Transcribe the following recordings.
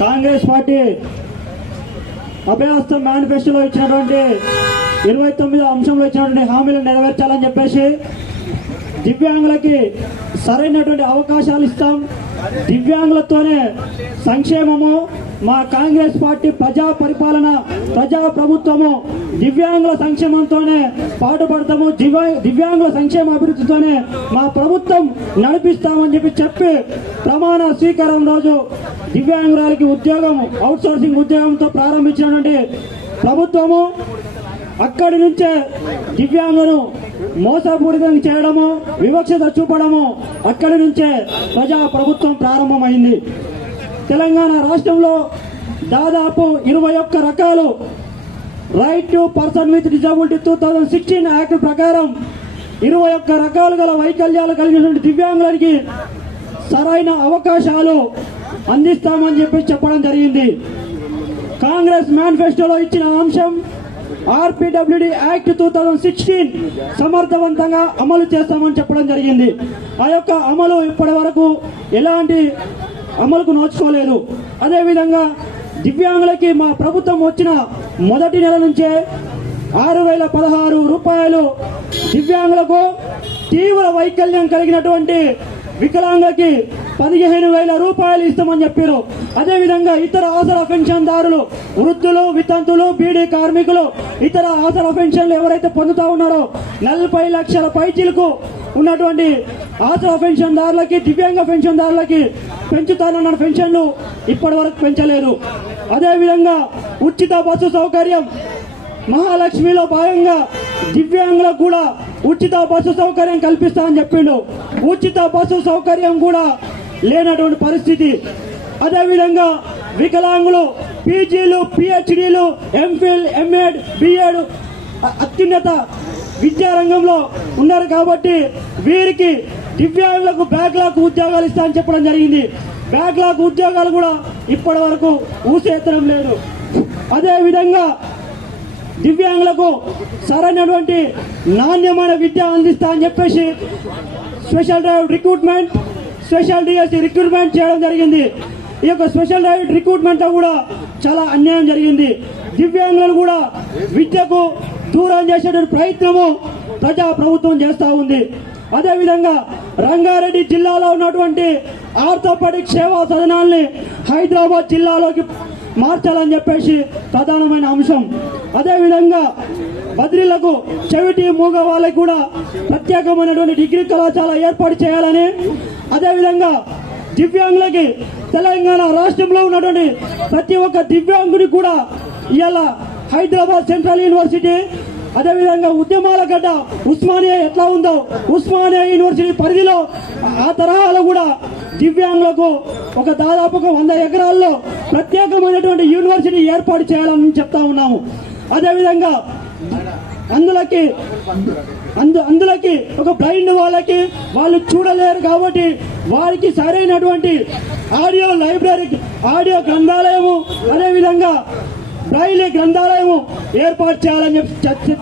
Congress party అభయహస్తం మేనిఫెస్టోలో ఇచ్చినటువంటి 29వ అంశంలో ఇచ్చినటువంటి హామీలను నెరవేర్చాలని చెప్పేసి దివ్యాంగులకి సరైనటువంటి అవకాశాలు ఇస్తాం, దివ్యాంగులతోనే సంక్షేమము, మా కాంగ్రెస్ పార్టీ ప్రజా పరిపాలన, ప్రజా ప్రభుత్వము దివ్యాంగుల సంక్షేమంతోనే పాటుపడతాము, దివ్యాంగుల సంక్షేమ అభివృద్ధితోనే మా ప్రభుత్వం నడిపిస్తామని చెప్పి ప్రమాణ స్వీకారం రోజు దివ్యాంగురాలకి ఉద్యోగం, అవుట్సోర్సింగ్ ఉద్యోగంతో ప్రారంభించినటువంటి ప్రభుత్వము అక్కడి నుంచే దివ్యాంగులను మోసపూరితం చేయడము, వివక్షత చూపడము అక్కడి నుంచే ప్రజా ప్రభుత్వం ప్రారంభమైంది. తెలంగాణ రాష్ట్రంలో దాదాపు 21 రకాలు right to person with disability 2016 act ప్రకారం 21 రకాలు గల వైకల్యాలు కలిగినటువంటి దివ్యాంగులకి సరైన అవకాశాలు అందిస్తామని చెప్పడం జరిగింది. కాంగ్రెస్ మేనిఫెస్టోలో ఇచ్చిన అంశం ఆర్పిడబ్ల్యూడి యాక్ట్ 2016 సమర్థవంతంగా అమలు చేస్తామని చెప్పడం జరిగింది. ఆ యొక్క అమలు ఇప్పటి వరకు ఎలాంటి అమలుకు నోచుకోలేదు. అదేవిధంగా దివ్యాంగులకి మా ప్రభుత్వం వచ్చిన మొదటి నెల నుంచే 6,016 రూపాయలు దివ్యాంగులకు, తీవ్ర వైకల్యం కలిగినటువంటి వికలాంగులకి 15,000 రూపాయలు ఇస్తామని చెప్పారు. అదేవిధంగా ఇతర ఆసరా పెన్షన్దారులు, వృద్ధులు, వితంతులు, బీడీ కార్మికులు, ఇతర ఆసరా పెన్షన్లు ఎవరైతే పొందుతా ఉన్నారో 40 లక్షల పైచీలకు ఉన్నటువంటి ఆసరా పెన్షన్దారులకి, దివ్యాంగ పెన్షన్దారులకి పెంచుతానన్న పెన్షన్లు ఇప్పటి వరకు పెంచలేదు. అదేవిధంగా ఉచిత బస్సు సౌకర్యం, మహాలక్ష్మిలో భాగంగా దివ్యాంగులకు కూడా ఉచిత బస్సు సౌకర్యం కల్పిస్తామని చెప్పిండు. ఉచిత బస్సు సౌకర్యం కూడా లేనటువంటి పరిస్థితి. అదేవిధంగా వికలాంగులు పీజీలు, పిహెచ్డీలు, ఎంఫిల్, ఎంఎడ్, బిఎడ్ అత్యున్నత విద్యారంగంలో ఉన్నారు కాబట్టి వీరికి దివ్యాంగులకు బ్యాక్లాగ్ ఉద్యోగాలు ఇస్తామని చెప్పడం జరిగింది. బ్యాక్లాగ్ ఉద్యోగాలు కూడా ఇప్పటి వరకు ఊసేత్తడం లేదు. అదేవిధంగా దివ్యాంగులకు సరైనటువంటి నాణ్యమైన విద్య అందిస్తా అని చెప్పేసి special drive recruitment, special DSC recruitment చేయడం జరిగింది. ఈ యొక్క స్పెషల్ డ్రైవ్ రిక్రూట్మెంట్ లో కూడా చాలా అన్యాయం జరిగింది. దివ్యాంగులను కూడా విద్యకు దూరం చేసేటువంటి ప్రయత్నము ప్రజా ప్రభుత్వం చేస్తూ ఉంది. అదేవిధంగా రంగారెడ్డి జిల్లాలో ఉన్నటువంటి ఆర్థోపెడిక్ సేవా సదనాల్ని హైదరాబాద్ జిల్లాలోకి మార్చాలని చెప్పేసి ప్రధానమైన అంశం. అదేవిధంగా బద్రీలకు, చెవిటి, మూగ వాళ్ళకి కూడా ప్రత్యేకమైనటువంటి డిగ్రీ కళాశాల ఏర్పాటు చేయాలని, అదేవిధంగా దివ్యాంగులకి తెలంగాణ రాష్ట్రంలో ఉన్నటువంటి ప్రతి ఒక్క దివ్యాంగుడికి కూడా ఇవాళ హైదరాబాద్ సెంట్రల్ యూనివర్సిటీ, అదేవిధంగా ఉద్యమాల గడ్డ ఉస్మానియా ఎట్లా ఉందో ఉస్మానియా యూనివర్సిటీ పరిధిలో ఆ తరహాలో కూడా దివ్యాంగులకు ఒక దాదాపు 100 ఎకరాల్లో ప్రత్యేకమైనటువంటి యూనివర్సిటీ ఏర్పాటు చేయాలని చెప్తా ఉన్నాము. అదేవిధంగా అందులోకి ఒక బ్లైండ్ వాళ్ళకి వాళ్ళు చూడలేరు కాబట్టి వారికి సరైనటువంటి ఆడియో లైబ్రరీ, ఆడియో గ్రంథాలయము, అదేవిధంగా బ్రైలీ గ్రంథాలయము ఏర్పాటు చేయాలని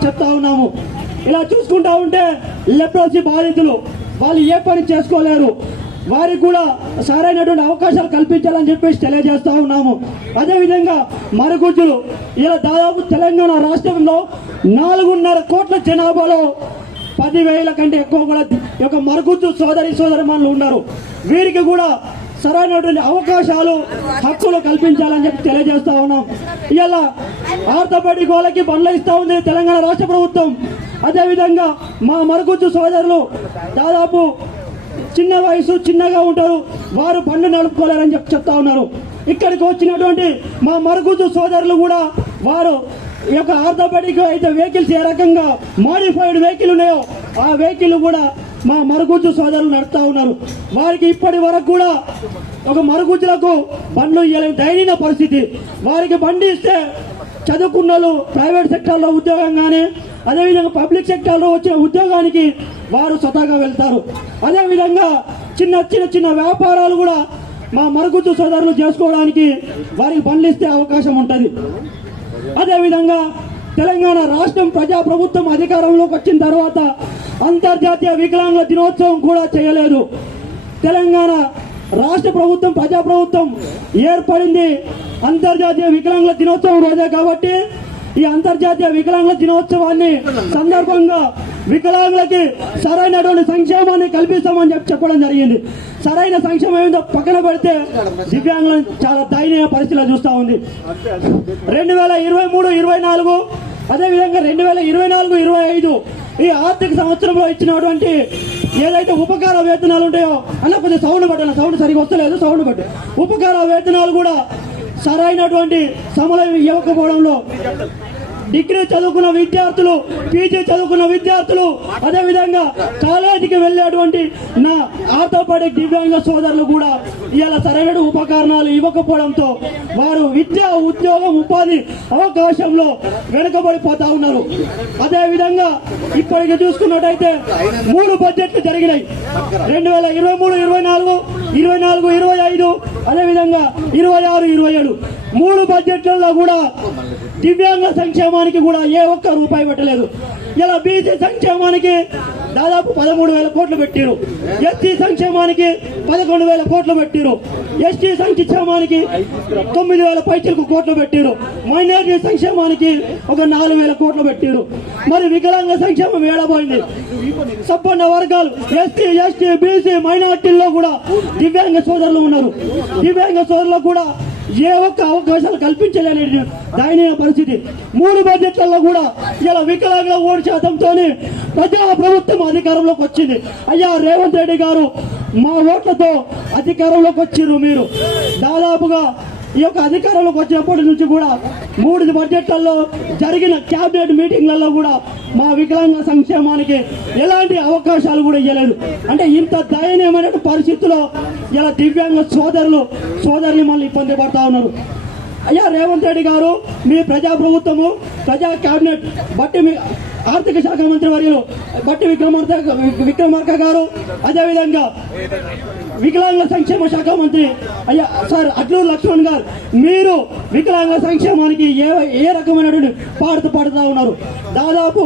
చెప్తా ఉన్నాము. ఇలా చూసుకుంటా ఉంటే లెప్రసీ బాధితులు వాళ్ళు ఏ పని చేసుకోలేరు, వారికి కూడా సరైనటువంటి అవకాశాలు కల్పించాలని చెప్పేసి తెలియజేస్తా ఉన్నాము. అదేవిధంగా మరుగుజ్జులు, ఇలా దాదాపు తెలంగాణ రాష్ట్రంలో 4.5 కోట్ల జనాభాలో 10,000 కంటే ఎక్కువ కూడా ఈ యొక్క మరుగుజ్జు సోదరిమణులు ఉన్నారు. వీరికి కూడా సరైనటువంటి అవకాశాలు, హక్కులు కల్పించాలని చెప్పి తెలియజేస్తా ఉన్నాం. ఇలా ఆర్థోపెడిక్ వాళ్ళకి బండ్లు ఇస్తా ఉంది తెలంగాణ రాష్ట్ర ప్రభుత్వం. అదేవిధంగా మా మరుగుజ్జు సోదరులు దాదాపు చిన్న వయసు, చిన్నగా ఉంటారు, వారు బండ్లు నడుపుకోలేరని చెప్తా ఉన్నారు. ఇక్కడికి వచ్చినటువంటి మా మరుగుజ్జు సోదరులు కూడా వారు ఈ యొక్క ఆర్థోపెడిక్ అయితే వెహికల్స్ ఏ రకంగా మోడిఫైడ్ వెహికల్ ఉన్నాయో ఆ వెహికల్ కూడా మా మరుగుజ్జు సోదరులు నడుపుతా ఉన్నారు. వారికి ఇప్పటి వరకు కూడా ఒక మరుగుజ్జులకు బండ్లు ఇవ్వలేని దయనీయ పరిస్థితి. వారికి బండి ఇస్తే చదువుకున్న వాళ్ళు ప్రైవేట్ సెక్టార్లో ఉద్యోగం కానీ, అదేవిధంగా పబ్లిక్ సెక్టార్లో వచ్చిన ఉద్యోగానికి వారు స్వతహాగా వెళ్తారు. అదేవిధంగా చిన్న వ్యాపారాలు కూడా మా మరుగుజ్జు సోదరులు చేసుకోవడానికి వారికి బండ్లు ఇస్తే అవకాశం ఉంటుంది. అదేవిధంగా తెలంగాణ రాష్ట్రం ప్రజాప్రభుత్వం అధికారంలోకి వచ్చిన తర్వాత అంతర్జాతీయ వికలాంగుల దినోత్సవం కూడా చేయలేదు. తెలంగాణ రాష్ట్ర ప్రభుత్వం ప్రజాప్రభుత్వం ఏర్పడింది అంతర్జాతీయ వికలాంగుల దినోత్సవం రోజే కాబట్టి ఈ అంతర్జాతీయ వికలాంగుల దినోత్సవాన్ని సందర్భంగా వికలాంగులకి సరైనటువంటి సంక్షేమాన్ని కల్పిస్తామని చెప్పడం జరిగింది. సరైన సంక్షేమం ఏమిటో పక్కన పెడితే దివ్యాంగులను చాలా దయనీయ పరిస్థితిలో చూస్తూ ఉంది. 2023-24 అదేవిధంగా 2024-25 ఈ ఆర్థిక సంవత్సరంలో ఇచ్చినటువంటి ఏదైతే ఉపకార వేతనాలు ఉంటాయో అన్న కొంచెం సౌండ్ పట్టాను, సౌండ్ సరిగా వస్తలేదు, సౌండ్ పట్టు. ఉపకార వేతనాలు కూడా సరైనటువంటి సమయం ఇవ్వకపోవడంలో డిగ్రీ చదువుకున్న విద్యార్థులు, పీజీ చదువుకున్న విద్యార్థులు, అదేవిధంగా కాలేజీకి వెళ్ళేటువంటి నా ఆర్థోపెడిక్ దివ్యాంగ సోదరులు కూడా ఇలా సరైన ఉపకరణాలు ఇవ్వకపోవడంతో వారు విద్య, ఉద్యోగం, ఉపాధి అవకాశంలో వెనుకబడిపోతా ఉన్నారు. అదేవిధంగా ఇప్పటికి చూసుకున్నట్టయితే 3 బడ్జెట్లు జరిగినాయి. 2023-24, 24-25, అదేవిధంగా 26-27 3 బడ్జెట్లలో కూడా దివ్యాంగ సంక్షేమానికి కూడా ఏ ఒక్క రూపాయి పెట్టలేదు. ఇలా బీసీ సంక్షేమానికి దాదాపు 13,000 కోట్లు పెట్టారు, ఎస్సీ సంక్షేమానికి 11,000 కోట్లు పెట్టారు, ఎస్టీ సంక్షేమానికి 9,000 పైచిలకు కోట్లు పెట్టారు, మైనారిటీ సంక్షేమానికి ఒక 4,000 కోట్లు పెట్టారు. మరి వికలాంగ సంక్షేమం ఏడబోయింది. సంపన్న వర్గాలు ఎస్టీ, ఎస్టీ, బీసీ, మైనారిటీల్లో కూడా దివ్యాంగ సోదరులు ఉన్నారు. దివ్యాంగ సోదరులకు కూడా ఏ ఒక్క అవకాశాలు కల్పించలేని దయనీయ పరిస్థితి. 3 బడ్జెట్లలో కూడా ఇలా వికలాంగుల 3%తోనే ప్రజా ప్రభుత్వం అధికారంలోకి వచ్చింది. అయ్యా రేవంత్ రెడ్డి గారు, మా ఓట్లతో అధికారంలోకి వచ్చిర్రు. మీరు దాదాపుగా ఈ యొక్క అధికారంలోకి వచ్చినప్పటి నుంచి కూడా 3 బడ్జెట్లలో జరిగిన క్యాబినెట్ మీటింగ్లలో కూడా మా వికలాంగ సంక్షేమానికి ఎలాంటి అవకాశాలు కూడా ఇవ్వలేదు. అంటే ఇంత దయనీయమైన పరిస్థితుల్లో ఇలా దివ్యాంగ సోదరులు మళ్ళీ ఇబ్బంది పడతా ఉన్నారు. అయ్యా రేవంత్ రెడ్డి గారు, మీ ప్రజాప్రభుత్వము, ప్రజా క్యాబినెట్ బట్టి మీ ఆర్థిక శాఖ మంత్రి వర్యులు బట్టి విక్రమార్క గారు, అదేవిధంగా వికలాంగ సంక్షేమ శాఖ మంత్రి అయ్యా సార్ అట్లూరు లక్ష్మణ్ గారు, మీరు వికలాంగ సంక్షేమానికి ఏ రకమైనటువంటి పాడుతూ ఉన్నారు. దాదాపు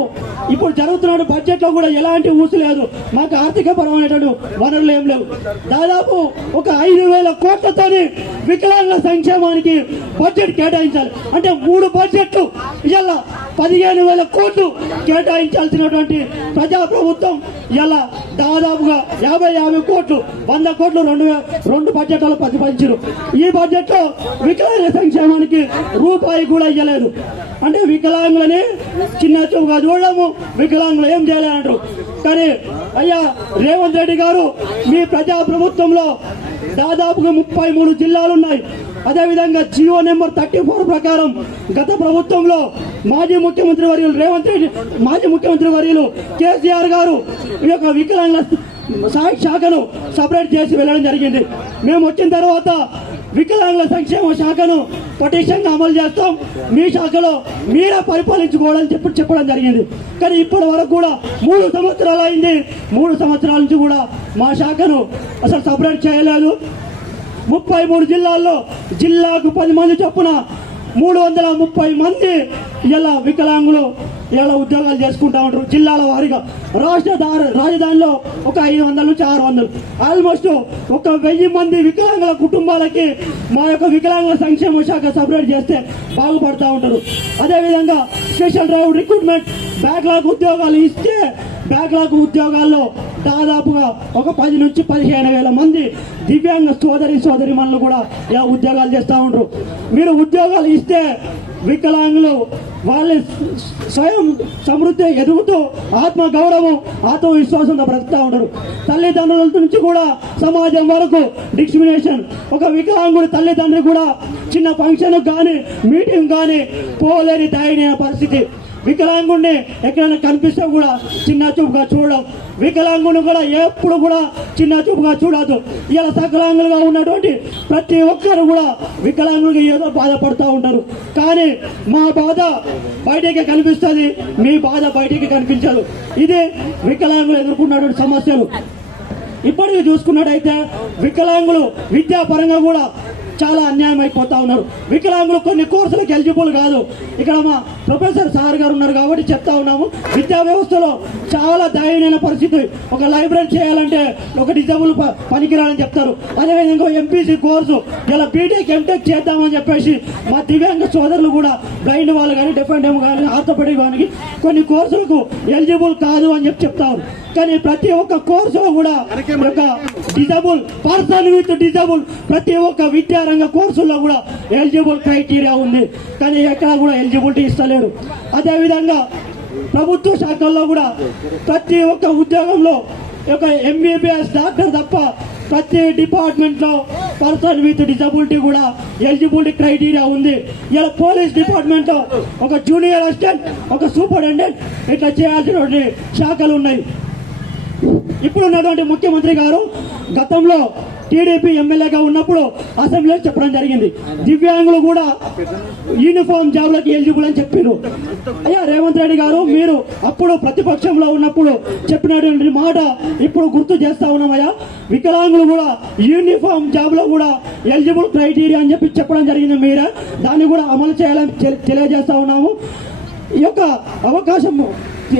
ఇప్పుడు జరుగుతున్న బడ్జెట్ లో కూడా ఎలాంటి ఊసు లేదు. మాకు ఆర్థిక పరమైనటువంటి వనరులు ఏం లేవు. దాదాపు ఒక 5,000 కోట్లతోని వికలాంగ సంక్షేమానికి బడ్జెట్ కేటాయించాలి. అంటే 3 బడ్జెట్లు ఇలా 15,000 కోట్లు కేటాయించాల్సినటువంటి ప్రజాప్రభుత్వం ఇలా దాదాపుగా 50 కోట్లు, 100 కోట్లు 2 బడ్జెట్లలో ప్రతిపాదించారు. ఈ బడ్జెట్ లో వికలాంగ సంక్షేమానికి రూపాయి కూడా ఇవ్వలేదు. అంటే వికలాంగులని చిన్న చూపుగా చూడడము, వికలాంగులు ఏం చేయాలంటారు. కానీ అయ్యా రేవంత్ రెడ్డి గారు, మీ ప్రజాప్రభుత్వంలో దాదాపుగా 33 జిల్లాలు ఉన్నాయి. అదేవిధంగా జియో నెంబర్ 34 ప్రకారం గత ప్రభుత్వంలో మాజీ ముఖ్యమంత్రి వర్యులు కేసీఆర్ గారు ఈ యొక్క వికలాంగుల శాఖను సపరేట్ చేసి వెళ్ళడం జరిగింది. మేము వచ్చిన తర్వాత వికలాంగుల సంక్షేమ శాఖను పటిష్టంగా అమలు చేస్తాం, మీ శాఖలో మీరే పరిపాలించుకోవాలని చెప్పడం జరిగింది. కానీ ఇప్పటి వరకు కూడా 3 సంవత్సరాలు అయింది. 3 సంవత్సరాల నుంచి కూడా మా శాఖను అసలు సపరేట్ చేయలేదు. 33 జిల్లాల్లో జిల్లాకు 10 మంది చొప్పున 330 మంది ఇలా వికలాంగులు ఇలా ఉద్యోగాలు చేసుకుంటా ఉంటారు. జిల్లాల వారీగా రాజధానిలో ఒక 500 నుంచి 600, ఆల్మోస్ట్ ఒక 1000 మంది వికలాంగుల కుటుంబాలకి మా యొక్క వికలాంగుల సంక్షేమ శాఖ సపరేట్ చేస్తే బాగుపడతా ఉంటారు. అదేవిధంగా స్పెషల్ డ్రైవ్ రిక్రూట్మెంట్ బ్యాక్లాగ్ ఉద్యోగాలు ఇస్తే బ్యాక్లాగ్ ఉద్యోగాల్లో దాదాపుగా ఒక 10 నుంచి 15,000 మంది దివ్యాంగ సోదరిమణులు కూడా ఇలా ఉద్యోగాలు చేస్తూ ఉంటారు. మీరు ఉద్యోగాలు ఇస్తే వికలాంగులు వాళ్ళ స్వయం సమృద్ధి ఎదుగుతూ ఆత్మ గౌరవం, ఆత్మవిశ్వాసంతో బ్రతుకుతూ ఉంటారు. తల్లిదండ్రుల నుంచి కూడా సమాజం వరకు డిస్క్రిమినేషన్. ఒక వికలాంగుడి తల్లిదండ్రులు కూడా చిన్న ఫంక్షన్ కానీ మీటింగ్ కానీ పోలేని దయనీయ పరిస్థితి. వికలాంగుడిని ఎక్కడైనా కనిపిస్తే కూడా చిన్న చూపుగా చూడడం, వికలాంగుని కూడా ఎప్పుడు కూడా చిన్న చూపుగా చూడదు. ఇలా సకలాంగులుగా ఉన్నటువంటి ప్రతి ఒక్కరు కూడా వికలాంగులుగా ఏదో బాధపడుతూ ఉంటారు. కానీ మా బాధ బయటికి కనిపిస్తుంది, మీ బాధ బయటికి కనిపించదు. ఇది వికలాంగులు ఎదుర్కొన్నటువంటి సమస్యలు. ఇప్పటికీ చూసుకున్నట్టయితే వికలాంగులు విద్యాపరంగా కూడా చాలా అన్యాయం అయిపోతా ఉన్నారు. వికలాంగులు కొన్ని కోర్సులకు ఎలిజిబుల్ కాదు. ఇక్కడ మా ప్రొఫెసర్ సార్ గారు ఉన్నారు కాబట్టి చెప్తా ఉన్నాము. విద్యా వ్యవస్థలో చాలా దయనీయ పరిస్థితి. ఒక లైబ్రరీ చేయాలంటే ఒక డిజబుల్ పనికిరాలని చెప్తారు. అదేవిధంగా ఎంపీసీ కోర్సు ఇలా బీటెక్ ఎంటెక్ చేద్దామని చెప్పేసి మా దివ్యాంగ సోదరులు కూడా బ్లైండ్ వాళ్ళు కానీ డిఫెండెమ్ కానీ ఆర్థోపెడిక్ కానీ కొన్ని కోర్సులకు ఎలిజిబుల్ కాదు అని చెప్తారు. కానీ ప్రతి ఒక్క కోర్సులో కూడా ఒక డిజబుల్ పర్సన్ విత్ డిజబుల్ ప్రతి ఒక్క విద్యారంగ కోర్సుల్లో కూడా ఎలిజిబుల్ క్రైటీరియా ఉంది. కానీ ఎక్కడ కూడా ఎలిజిబిలిటీ ఇస్తలేరు. అదేవిధంగా ప్రభుత్వ శాఖల్లో కూడా ప్రతి ఒక్క ఉద్యోగంలో ఒక ఎంబీబీఎస్ డాక్టర్ తప్ప ప్రతి డిపార్ట్మెంట్లో పర్సన్ విత్ డిజబిలిటీ కూడా ఎలిజిబిలిటీ క్రైటీరియా ఉంది. ఇలా పోలీస్ డిపార్ట్మెంట్లో ఒక జూనియర్ అసిస్టెంట్, ఒక సూపరింటెండెంట్ ఇట్లా చేయాల్సినటువంటి శాఖలు ఉన్నాయి. ఇప్పుడు ఉన్నటువంటి ముఖ్యమంత్రి గారు గతంలో టీడీపీ ఎమ్మెల్యేగా ఉన్నప్పుడు అసెంబ్లీలో చెప్పడం జరిగింది, దివ్యాంగులు కూడా యూనిఫామ్ జాబ్లకి ఎలిజిబుల్ అని చెప్పారు. అయ్యా రేవంత్ రెడ్డి గారు, మీరు అప్పుడు ప్రతిపక్షంలో ఉన్నప్పుడు చెప్పినటువంటి మాట ఇప్పుడు గుర్తు చేస్తా ఉన్నామయ్యా. వికలాంగులు కూడా యూనిఫామ్ జాబ్ లో కూడా ఎలిజిబుల్ క్రైటీరియా అని చెప్పి చెప్పడం జరిగింది. మీరే దాన్ని కూడా అమలు చేయాలని తెలియజేస్తా ఉన్నాము. ఈ యొక్క అవకాశం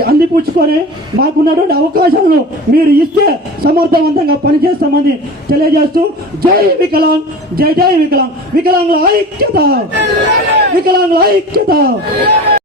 అందిపుచ్చుకొని మాకున్నటువంటి అవకాశాలను మీరు ఇస్తే సమర్థవంతంగా పనిచేస్తామని తెలియజేస్తూ జై వికలాంగ్, జై జై వికలాంగ్, వికలాంగుల ఐక్యత, వికలాంగుల ఐక్యత.